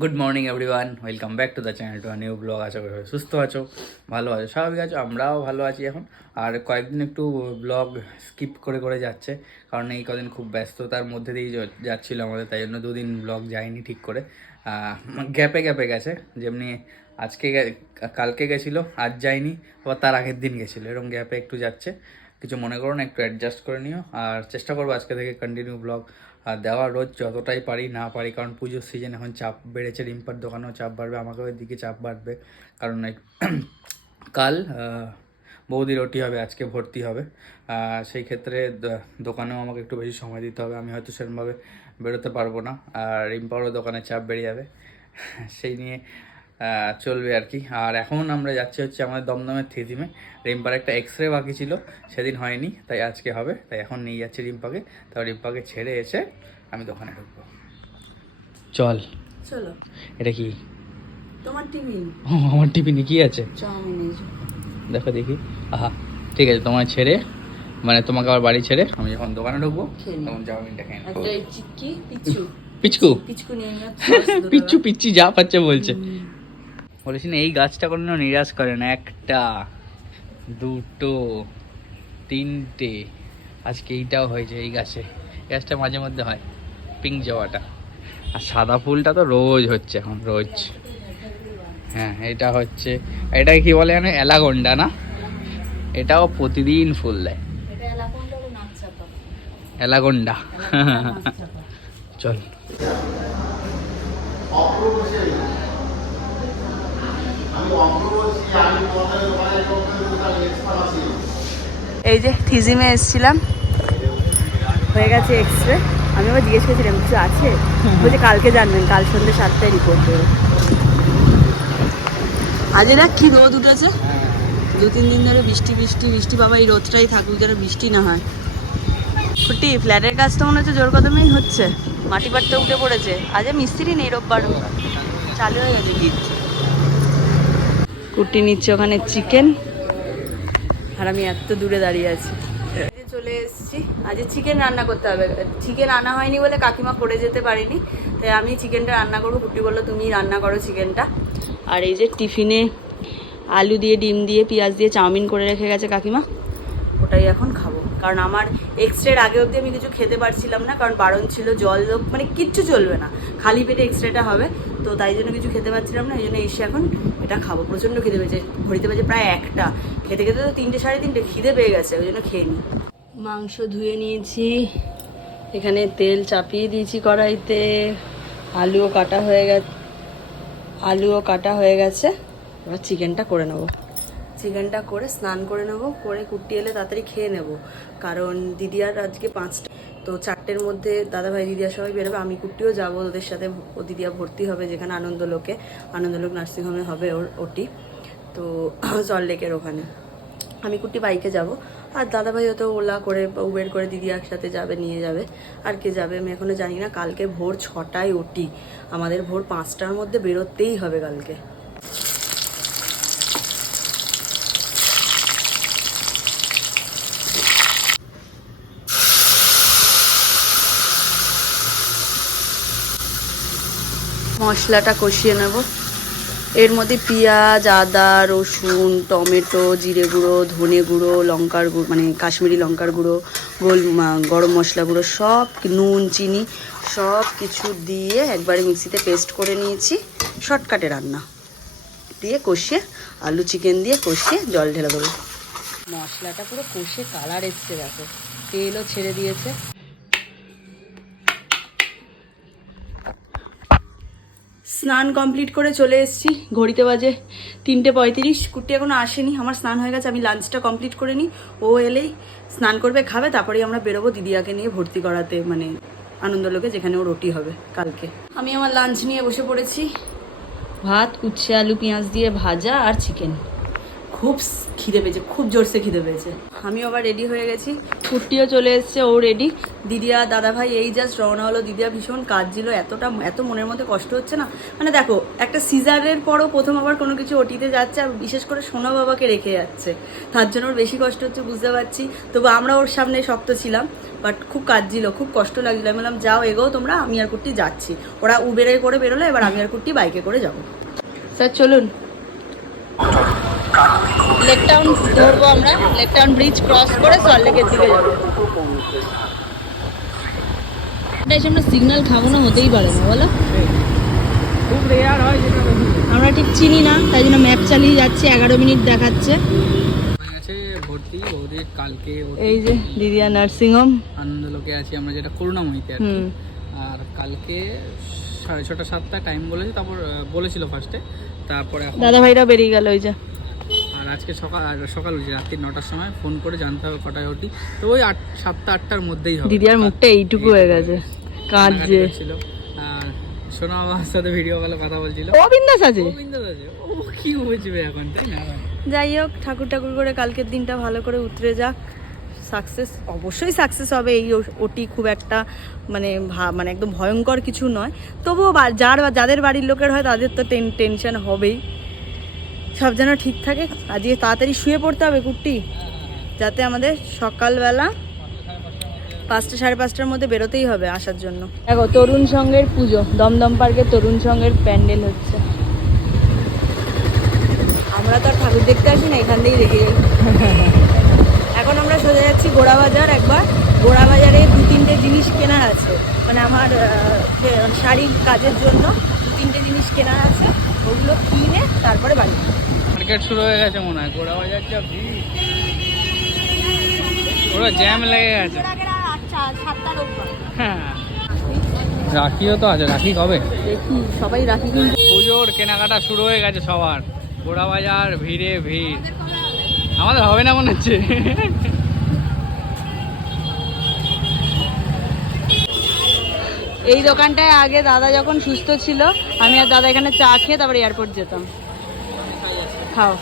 Good morning everyone, welcome back to the channel to a new blog. আশা করি সবাই সুস্থ আছো, ভালো আছো, স্বাভাবিক আছো, আমরাও ভালো আছি এখন। আর কয়েকদিন একটু ব্লগ স্কিপ করে করে যাচ্ছে, কারণ এই কদিন খুব ব্যস্ততার মধ্যে দিয়েই যাচ্ছিলো আমাদের, তাই জন্য দুদিন ব্লগ যায়নি ঠিক করে, গ্যাপে গ্যাপে গেছে। যেমনি আজকে কালকে গেছিলো, আজ যায়নি, আবার তার আগের দিন গেছিলো, এরকম গ্যাপে একটু যাচ্ছে। কিছু মনে করো না, একটু অ্যাডজাস্ট করে নিও। আর চেষ্টা করবো আজকে থেকে কন্টিনিউ ব্লগ আর দেওয়া রোজ যতটাই পারি না পারি, কারণ পুজোর সিজন এখন চাপ বেড়েছে, রিম্পার দোকানেও চাপ বাড়বে, আমাকেও এদিকে চাপ বাড়বে, কারণ কাল বৌদির ওটি হবে, আজকে ভর্তি হবে। সেই ক্ষেত্রে দোকানেও আমাকে একটু বেশি সময় দিতে হবে, আমি হয়তো সেরকমভাবে বেরোতে পারবো না, আর রিম্পারও দোকানে চাপ বেড়ে যাবে। সেই নিয়ে চলবে আর কি। আর এখন আমরা যাচ্ছি হচ্ছে আমাদের দমদমের থিজিমে। রিম্পার একটা এক্স-রে বাকি ছিল, সেদিন হয়নি, তাই আজকে হবে, তাই এখন নিয়ে যাচ্ছি রিম্পাকে। তারপর রিম্পাকে ছেড়ে এসে আমি দোকানে ঢুকবো। চল চলো। এটা কি? তোমার টিফিন। ও, আমার টিফিনে কি আছে? চাউমিন। দেখো দেখি। আহা, ঠিক আছে, তোমায় ছেড়ে, মানে তোমাকে আবার বাড়ি ছেড়ে আমি যখন দোকানে ঢুকবো তখন চাউমিনটা খেয়ে নেবো। পিচকু পিচকু নিয়ে নিও। পিচ্ছু পিচ্ছি যা পাচ্ছে বলছে। বলেছি না, এই গাছটা কোনো নিরাশ করে না। একটা, দুটো, তিনটে, আজকে এইটাও হয়েছে। এই গাছটা মাঝে মধ্যে হয়, পিঙ্ক জবাটা। আর সাদা ফুলটা তো রোজ হচ্ছে এখন, রোজ। হ্যাঁ, এটা হচ্ছে, এটা কি বলে জানো? অ্যালাগন্ডা না? এটাও প্রতিদিন ফুল দেয়, অ্যালাগন্ডা। চল। এই যে থিজিমে এসেছিলাম, হয়ে গেছে এক্স-রে। আমি আবার জিজ্ঞেস করেছিলাম কিছু আছে, বলছে কালকে জানবেন, কাল সন্ধ্যে 7টায় রিপোর্ট দেবে। আজ না কি রোদ উঠেছে, 2-3 দিন ধরে বৃষ্টি বৃষ্টি বৃষ্টি। বাবা এই রোদটাই থাকুক, যেন বৃষ্টি না হয়। খুঁটি ফ্ল্যাটের কাজ তো মনে হচ্ছে জোর কদমেই হচ্ছে, মাটি বাড়তে উঠে পড়েছে। আজ মিস্ত্রি নেই, রোববার চালু হয়ে গেছে গিট। কুটি নিচ্ছে ওখানে চিকেন, আর আমি এত দূরে দাঁড়িয়ে আছি। চলে এসেছি, আজ চিকেন রান্না করতে হবে। চিকেন আনা হয়নি বলে কাকিমা করে যেতে পারিনি, তাই আমি চিকেনটা রান্না করবো। কুটি বললো তুমি রান্না করো চিকেনটা। আর এই যে টিফিনে আলু দিয়ে, ডিম দিয়ে, পেঁয়াজ দিয়ে চাউমিন করে রেখে গেছে কাকিমা, ওটাই এখন খাবো। কারণ আমার এক্স-রের আগে অবধি আমি কিছু খেতে পারছিলাম না, কারণ বারণ ছিল, জল মানে কিচ্ছু চলবে না, খালি পেটে এক্স-রেটা হবে। তো তাই জন্য কিছু খেতে পারছিলাম না, এই জন্য এসে এখন এটা খাবো। প্রচণ্ড খিদে পেয়েছে, ঘড়িতে বাজে প্রায় 1টা, খেতে খেতে তো 3টে 3:30 খিদে পেয়ে গেছে, ওই জন্য খেয়ে নিই। মাংস ধুয়ে নিয়েছি, এখানে তেল চাপিয়ে দিয়েছি কড়াইতে, আলুও কাটা হয়ে গেছে। এবার চিকেনটা করে নেবো। চিকেনটা করে স্নান করে নেবো, করে কুটি এলে তাড়াতাড়ি খেয়ে নেবো, কারণ দিদিয়ার আজকে 5টা, তো 4টের মধ্যে দাদাভাই দিদিয়া সবাই বেরোবে, আমি কুটিও যাবো ওদের সাথে। ও দিদিয়া ভর্তি হবে যেখানে আনন্দলোক নার্সিংহোমে হবে ওর ওটি, তো সল্টলেকের ওখানে। আমি কুটি বাইকে যাব, আর দাদাভাই হয়তো ওলা করে উবের করে দিদি একসাথে যাবে, নিয়ে যাবে। আর কে যাবে আমি এখনও জানি না। কালকে ভোর 6টায় ওটি, আমাদের ভোর 5টার মধ্যে বেরোতেই হবে কালকে। মশলাটা কষিয়ে নেব, এর মধ্যে পেঁয়াজ, আদা, রসুন, টমেটো, জিরে গুঁড়ো, ধনে গুঁড়ো, লঙ্কার গুঁড়ো মানে কাশ্মীরি লঙ্কার গুঁড়ো, গরম মশলা গুঁড়ো, সব, নুন, চিনি সব কিছু দিয়ে একবারে মিক্সিতে পেস্ট করে নিয়েছি। শর্টকাটে রান্না, দিয়ে কষিয়ে আলু চিকেন দিয়ে কষিয়ে জল ঢেলে দেবো। মশলাটা পুরো কষে কালার এসছে, দেখো তেলও ছেড়ে দিয়েছে। স্নান কমপ্লিট করে চলে এসেছি, ঘড়িতে বাজে 3:35। কুটি এখনও আসেনি, আমার স্নান হয়ে গেছে। আমি লাঞ্চটা কমপ্লিট করে নিই, ও এলেই স্নান করবে, খাবে, তারপরেই আমরা বেরোবো দিদিয়াকে নিয়ে ভর্তি করাতে, মানে আনন্দলোকে, যেখানে ও রুটি হবে কালকে। আমি আমার লাঞ্চ নিয়ে বসে পড়েছি, ভাত, উচ্ছে আলু পেঁয়াজ দিয়ে ভাজা আর চিকেন। খুব খিদে পেয়েছে, খুব জোরসে খিদে পেয়েছে। আমি আবার রেডি হয়ে গেছি, কুর্তিও চলে এসছে, ও রেডি। দিদিয়া দাদাভাই এই জাস্ট রওনা হলো। দিদিয়া ভীষণ কাজ ছিল, এত মনের মধ্যে কষ্ট হচ্ছে না, মানে দেখো একটা সিজারের পরও প্রথম আবার কোনো কিছু ওটিতে যাচ্ছে, আর বিশেষ করে সোনা বাবাকে রেখে যাচ্ছে, তার জন্য ওর বেশি কষ্ট হচ্ছে বুঝতে পারছি। তবু আমরা ওর সামনে শক্ত ছিলাম, বাট খুব কাঁদছিল, খুব কষ্ট লাগছিল। আমি বললাম যাও এগো তোমরা, আমি আর কুট্টি যাচ্ছি। ওরা উবেরে করে বেরোলো, এবার আমি আর কুট্টি বাইকে করে যাবো। স্যার চলুন, লেক টাউন ধরবো আমরা, লেক টাউন ব্রিজ ক্রস করে সল্টলেকের দিকে যাবো। এটা এসে আমরা সিগন্যাল খাবো না, হতেই পারে না বলো। খুব রেয়ার হয় যেটা আমরা ঠিক চিনি না, তাই জন্য ম্যাপ চালিয়ে যাচ্ছি। 11 মিনিট দেখাচ্ছে। ভর্তি ওদের কালকে এই যে দিদিয়া নার্সিংহোম আনন্দলোকে আছি আমরা, যেটা করুণাময়ীতে আর কি। আর কালকে 6:30 7টা টাইম বলেছে, তারপর বলেছিল ফার্স্টে, তারপরে এখন দাদা ভাইরা বেরিয়ে গেল ওই যে। আর আজকে সকাল হয়েছে রাত্রি 9টার সময় ফোন করে জানতে হবে কটায় ওটি, তো ওই 7টা 8টার মধ্যেই হবে। দিদিয়ার মুখটা এইটুকু হয়ে গেছে, কাঁদছে। আর সোনা আমার সাথে ভিডিও কলে কথা বলছিল। ও বিন্দাস আছে, ও কি বুঝবে এখন, তাই না? যাই হোক, ঠাকুর ঠাকুর করে কালকের দিনটা ভালো করে উতরে যাক। সাকসেস, অবশ্যই সাকসেস হবে। এই ওটি খুব একটা মানে মানে একদম ভয়ঙ্কর কিছু নয়, তবুও যাদের বাড়ির লোকের হয় তাদের তো টেনশন হবেই। সব যেন ঠিক থাকে। আজকে তাড়াতাড়ি শুয়ে পড়তে হবে কুট্টি, যাতে আমাদের সকালবেলা 5টা 5:30টার মধ্যে বেরোতেই হবে আসার জন্য। দেখো তরুণ সংঘের পুজো, দমদম পার্কে তরুণ সংঘের প্যান্ডেল হচ্ছে। আমরা তো আর ঠাকুর দেখতে আসি না, এখান থেকেই দেখে যাই। এখন আমরা সোজা যাচ্ছি গোড়া বাজার। একবার গোড়া বাজারে 2-3টে জিনিস কেনার আছে, মানে আমার শাড়ির কাজের জন্য 2-3টে জিনিস কেনার আছে। ওগুলো কিনে তারপরে বাড়ি। মার্কেট শুরু হয়ে গেছে মনে হয়, গোড়া বাজার যা ভিড়, পুরো জ্যাম লেগে গেছে। হ্যাঁ, রাখিও তো আছে, রাখি কবে দেখি সবাই রাখি কিন্তু। পুজোর কেনাকাটা শুরু হয়ে গেছে সবার, গোড়া বাজার ভিড়ে ভিড়। আমাদের হবে না মনে হচ্ছে। এই দোকানটায় আগে দাদা যখন সুস্থ ছিল, আমি আর দাদা এখানে চা খেয়ে তারপরে এয়ারপোর্ট যেতাম। খাও,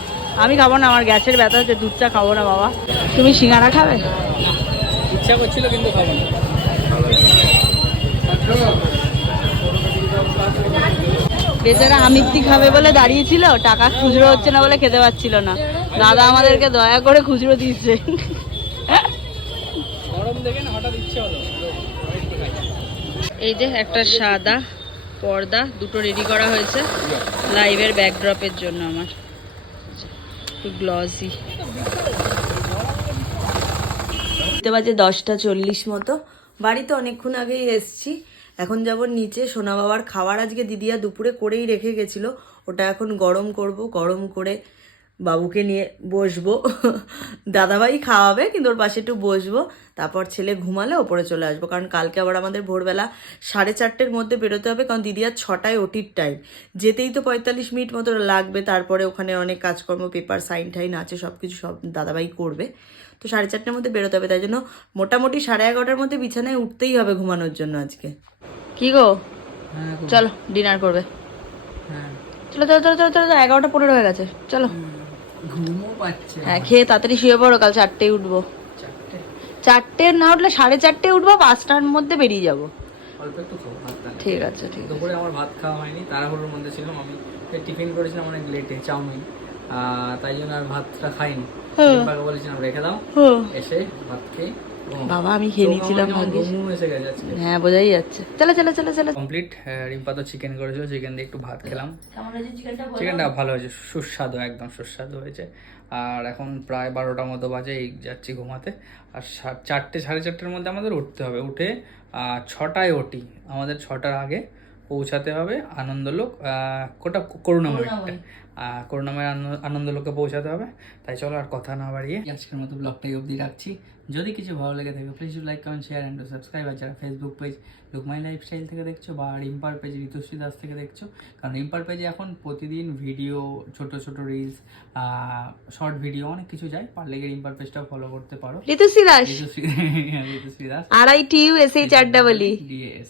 আমি খাবো না, আমার গ্যাসের ব্যথা হচ্ছে, দুধ চা খাবো না বাবা। তুমি সিঙ্গারা খাবে? ইচ্ছা করছিল কিন্তু খাবো না। বেচারা আমিত্তি খাবে বলে দাঁড়িয়েছিল, টাকা খুচরো হচ্ছে না বলে খেতে পাচ্ছিল না। দাদা আমাদেরকে দয়া করে খুচরো দিচ্ছে। গরম দেখে না হঠাৎ ইচ্ছে হলো। এই যে একটা সাদা পর্দা দুটো রেডি করা হয়েছে লাইভের ব্যাকড্রপের জন্য। আমার একটু গ্লসি। বাজে 10:40 মতো। বাড়িতে অনেকক্ষণ আগেই এসছি। এখন যাব নিচে। সোনা বাবার খাবার আজকে দিদিয়া দুপুরে করেই রেখে গেছিলো, ওটা এখন গরম করব। গরম করে বাবুকে নিয়ে বসবো। দাদাভাই খাওয়াবে, কিন্তু ওর পাশে একটু বসবো। তারপর ছেলে ঘুমালে ওপরে চলে আসবো, কারণ কালকে আবার আমাদের ভোরবেলা 4:30-র মধ্যে বেরোতে হবে, কারণ দিদিয়ার 6টায় ওটির টাইম। যেতেই তো 45 মিনিট মতো লাগবে। তারপরে ওখানে অনেক কাজকর্ম, পেপার সাইন টাইন আছে, সব কিছু সব দাদাভাই করবে। তো 4:30-র মধ্যে বেরোতে হবে, তাই জন্য মোটামুটি 11:30-র মধ্যে বিছানায় উঠতেই হবে ঘুমানোর জন্য আজকে। কি গো, চলো ডিনার করবে? চলো চলো চলো চলো চলো, 11:15 হয়ে গেছে, চলো। হ্যাঁ, খেয়ে তাড়াতাড়ি শুয়ে পড়ো, কাল 4টায় উঠবো। 4টে না উঠলে 4:30 উঠবো, 5টার মধ্যে বেরিয়ে যাবো। ঠিক আছে, ঠিক আছে। দুপুরে আমার ভাত খাওয়া হয়নি, তাড়াহুড়োর মধ্যে ছিলাম। আমি টিফিন করেছিলাম অনেক লেটে, চাউমিন, তাই জন্য আর ভাতটা খাইনি। বলেছিলাম রেখে দাও, এসে ভাত খেয়ে বাবা আমি খেয়ে নিয়েছিলাম। হ্যাঁ, বোঝাই যাচ্ছে। চলো চলো চলো চলো। কমপ্লিট। রিম্পা তো চিকেন করেছিল, চিকেন দিয়ে একটু ভাত খেলাম। চিকেনটা ভালো হয়েছে, সুস্বাদু, একদম সুস্বাদু হয়েছে। আর এখন প্রায় 12টা মতো বাজে, এই যাচ্ছি ঘুমাতে। আর 4টে 4:30-র মধ্যে আমাদের উঠতে হবে। উঠে 6টায় ওটি, আমাদের 6টার আগে পৌঁছাতে হবে আনন্দলোক, করুণাময়ীতে। করুণাময় আনন্দলোকে পৌঁছাতে হবে। তাই চলো আর কথা না বাড়িয়ে আজকের মতো ব্লগটাই অবধি রাখছি। যদি কিছু ভালো লেগে থাকে please like, comment, share and subscribe. আর যারা ফেসবুক পেজ লুকমাই লাইফস্টাইল থেকে দেখছো, বা রিম্পার পেজ ঋতুশ্রী দাস থেকে দেখছো, কারণ রিম্পার পেজে এখন প্রতিদিন ভিডিও, ছোট ছোট রিলস, শর্ট ভিডিও অনেক কিছু যায়। পারলে গিয়ে রিম্পার পেজটাও ফলো করতে পারো। ঋতুশ্রী দাস, ঋতুশ্রী দাস, RITUSHREES।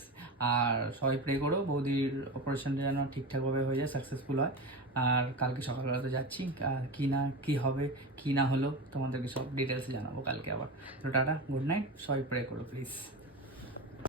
আর সবাই প্রে করো বৌদির অপারেশনটা যেন ঠিকঠাকভাবে হয়ে যায়, সাকসেসফুল হয়। আর কালকে সকালবেলা তো যাচ্ছি, কি হবে কি না হলো তোমাদেরকে সব ডিটেলসে জানাবো কালকে আবার। তো টাটা, গুড নাইট, সবাই প্রে করো প্লিজ।